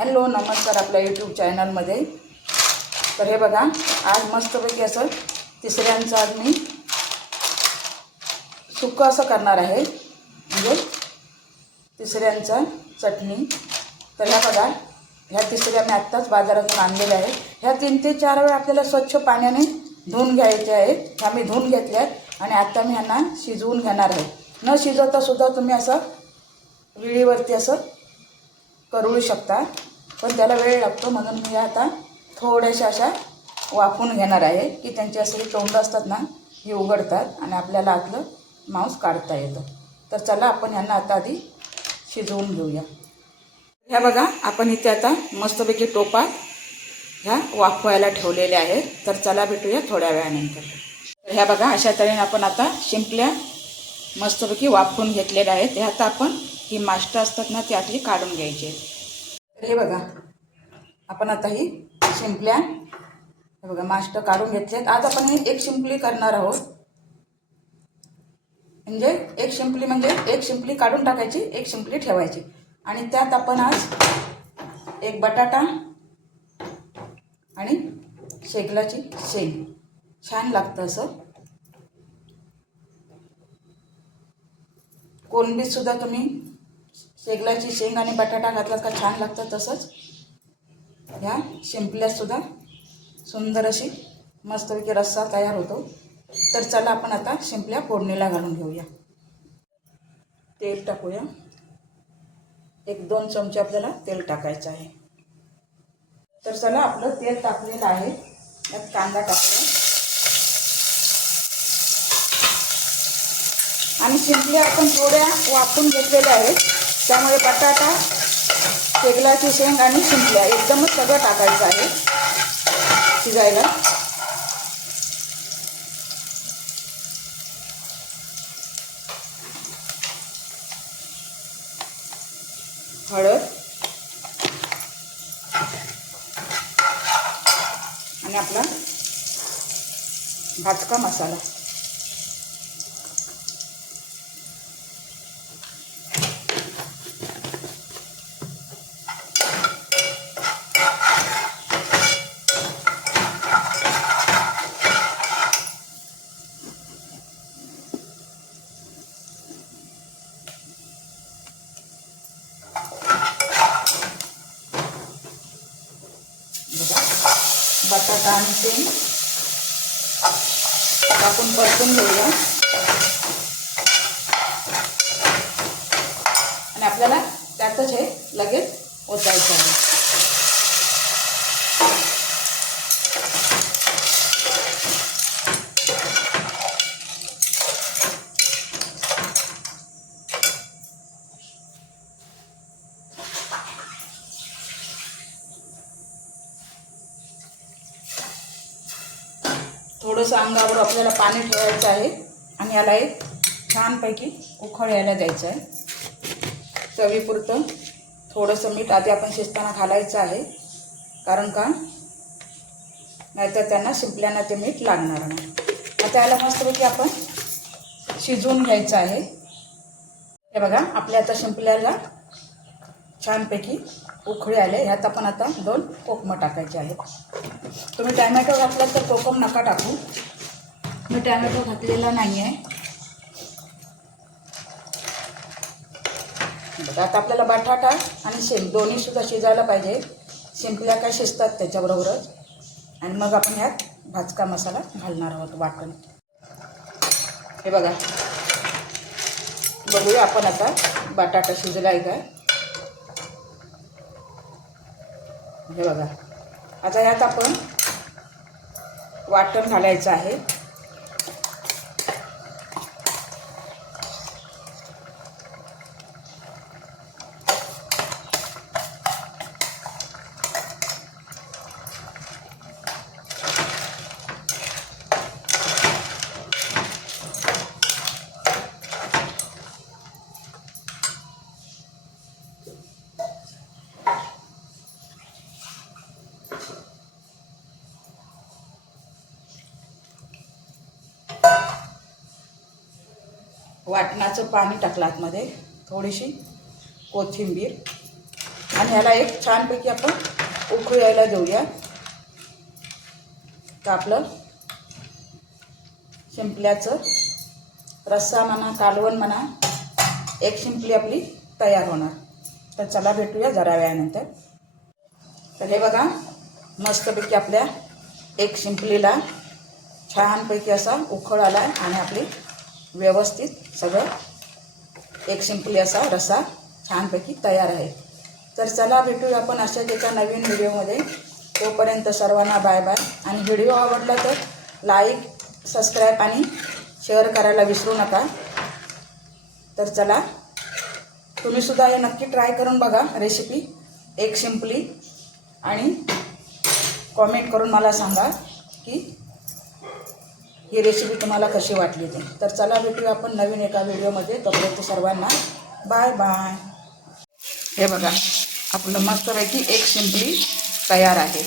Hello नमस्कार आपल्या YouTube चॅनलमध्ये. तर हे बघा, आज मस्तपैकी असं तिसऱ्यांचं आज मी सुक्कं असं करणार आहे, म्हणजे तिसऱ्यांचं चटणी. तर ह्या बघा, ह्या तिसऱ्या मी आत्ताच बाजारातून आणलेल्या आहेत. ह्या 3 ते 4 वेळा आपल्याला स्वच्छ पाण्याने धुवून घ्यायचे आहेत. ह्या मी धुवून घेतल्यात आणि आता मी ह्यांना शिजवून घेणार आहे. न शिजवता सुद्धा तुम्ही असं विळीवरती असं करू शकता, पण त्याला वेळ लागतो. म्हणून मी आता थोड्याशा अशा वाफून घेणार आहे की त्यांचे असे तोंड असतात ना, हे उघडतात आणि आपल्याला आतलं मांस काढता येतं. तर चला आपण ह्यांना आता आधी शिजवून घेऊया. ह्या बघा, आपण इथे आता मस्तपैकी टोपात ह्या वाफवायला ठेवलेल्या आहेत. तर चला भेटूया थोड्या वेळानंतर. तर ह्या बघा, अशा तऱ्हेने आपण आता शिंपल्या मस्तपैकी वाफवून घेतलेल्या आहेत. ह्यात आपण ही माष्ट असतात ना, ती आतली काढून घ्यायची. तर हे बघा, आपण आता ही शिंपल्या हे बघा माष्ट काढून घेतलेत. आज आपण ही एक शिंपली करणार आहोत. म्हणजे एक शिंपली काढून टाकायची, एक शिंपली ठेवायची. आणि त्यात आपण आज एक बटाटा आणि शेगलाची शेंग, छान लागतं असं. कोलंबीत सुद्धा तुम्ही शेगलाची शेंग आणि बटाटा घातलात का छान लागतं. तसंच ह्या शिंपल्यात सुद्धा सुंदर अशी मस्तपैकी रस्सा तयार होतो. तर चला आपण आता शिंपल्या फोडणीला घालून घेऊया. तेल टाकूया. 1-2 चमचे आपल्याला तेल टाकायचं आहे. तर चला, आपलं तेल टाकलेलं आहे. यात कांदा टाकूया आणि शिंपल्या आपण थोड्या वाफून घेतलेल्या आहेत. त्यामुळे बटाटा, शेगलाची शेंग आणि शिंपल्या एकदमच सगळं टाकायचं आहे शिजायला. हळद आणि आपला भाजका मसाला. बटाटा आणि शेंग टाकून परतून घेऊया आणि आपल्याला त्यातच हे लगेच ओतायचं आहे. थोडंसं अंगावर आपल्याला पाणी ठेवायचं आहे आणि याला एक छानपैकी उकळ यायला द्यायचं आहे. चवीपुरतं थोडंसं मीठ आधी आपण शिजताना घालायचं आहे, कारण का नाहीतर त्यांना शिंपल्यांना ते मीठ लागणार नाही. आता याला मस्तपैकी आपण शिजवून घ्यायचं आहे. हे बघा, आपल्या आता शिंपल्याला छानपैकी उकळी आले. ह्यात आपण आता 2 कोकमं टाकायचे आहेत. तुम्ही टॅमॅटो घातला तर कोकम नका टाकू, मी टॅमॅटो घातलेला नाही आहे. आता आपल्याला बटाटा आणि शेंग दोन्हीसुद्धा शिजायला पाहिजे. शिंपल्या काय शिजतात त्याच्याबरोबरच. आणि मग आपण ह्यात भाजका मसाला घालणार आहोत वाटण. हे बघा, बघूया आपण आता बटाटा शिजला आहे काय. हे बघा, आता ह्यात आपण वाटण घालायचं आहे. वाटणाचं पाणी टाकलं आतमध्ये, थोडीशी कोथिंबीर आणि ह्याला एक छानपैकी आपण उकळू यायला देऊया. तर आपलं शिंपल्याचं रस्सा म्हणा, कालवण म्हणा, एक शिंपली आपली तयार होणार. तर चला भेटूया जरा वेळानंतर. तर हे बघा, मस्तपैकी आपल्या एक शिंपलीला छानपैकी असा उकळ आला आहे आणि आपली व्यवस्थित सगळं एक शिंपली असा रस्सा छानपैकी तयार आहे. तर चला भेटूया आपण अशाच एका नवीन व्हिडिओमध्ये. तोपर्यंत सर्वांना बाय बाय. आणि व्हिडिओ आवडला तर लाईक, सबस्क्राईब आणि शेअर करायला विसरू नका. तर चला, तुम्हीसुद्धा हे नक्की ट्राय करून बघा रेसिपी एक शिंपली, आणि कॉमेंट करून मला सांगा की ही रेसिपी तुम्हाला कशी वाटली ते. तर चला भेटूया आपण नवीन एका व्हिडिओमध्ये. तोपर्यंत सर्वांना बाय बाय. हे बघा, आपलं मस्तपैकी एक शिंपली तयार आहे.